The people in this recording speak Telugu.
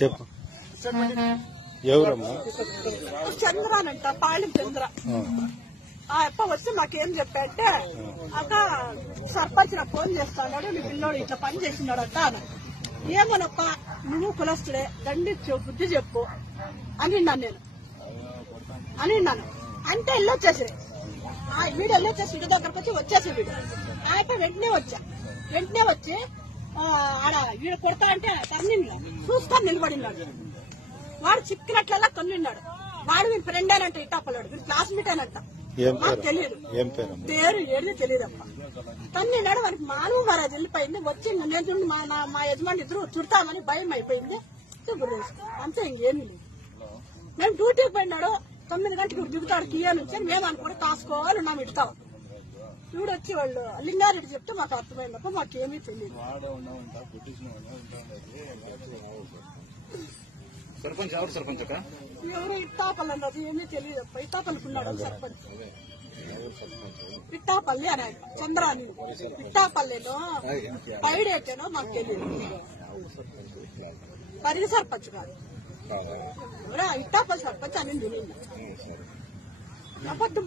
చెప్పు ఎవరమ్మా? చంద్రానంట, పాళెం చంద్ర. ఆ అప్ప వచ్చి మాకేం చెప్పంటే, అక్క సర్పంచ్ నాకు ఫోన్ చేస్తాడు, నీ పిల్లోడు ఇట్లా పని చేసినాడట అని. ఏమోనప్ప నువ్వు కులస్తుడే, దండిచ్చు బుద్ధి చెప్పు అనిన్నాను నేను అనిన్నాను. అంటే వెళ్ళొచ్చేసి వీడు వెళ్ళొచ్చేసి ఇంటి దగ్గరకు వచ్చేసి వీడు ఆ అప్ప వెంటనే వచ్చి ఆడ వీడు కొడతా అంటే తన్నిండు, చూస్తాను నిలబడినాడు. వాడు చిక్కినట్లలా తన్నిన్నాడు. వాడు వీడి ఫ్రెండ్ అనంట, ఇట్టాపల్లాడు వీడి క్లాస్మేట్ అనంట. మాకు తెలియదు, పేరు ఏది తెలియదప్ప. తన్నిన్నాడు. వాడికి మానవ మహారాజు వెళ్ళిపోయింది. వచ్చి నేను మా యజమాని ఇద్దరు చుడతామని భయం అయిపోయింది. అంతే, ఇంకేమీ లేదు. మేము డ్యూటీకి పోయినాడు. 9 గంటలకు దిగుతాడు కియా నుంచి. మేము అనుకుంటే కాసుకోవాలి ఉన్నాం ఇడతాం. చూడు వచ్చి వాళ్ళు లింగారెడ్డి చెప్తే మాకు అర్థమైందప్ప, మాకేమీ తెలియదు. సర్పంచ్ ఎవరు? సర్పంచ్ ఎవరు ఇట్టాపల్లి అన్నది ఏమీ తెలియదప్ప. ఇట్టాపల్లికున్నాడు సర్పంచ్, ఇట్టాపల్లి అని చంద్రాని. ఇట్టాపల్లిలో పైడేటేనో మాకు తెలియదు. పరిగి సర్పంచ్ కాదు, ఇట్టాపల్లి సర్పంచ్ అని తెలియదు. అబద్ధం.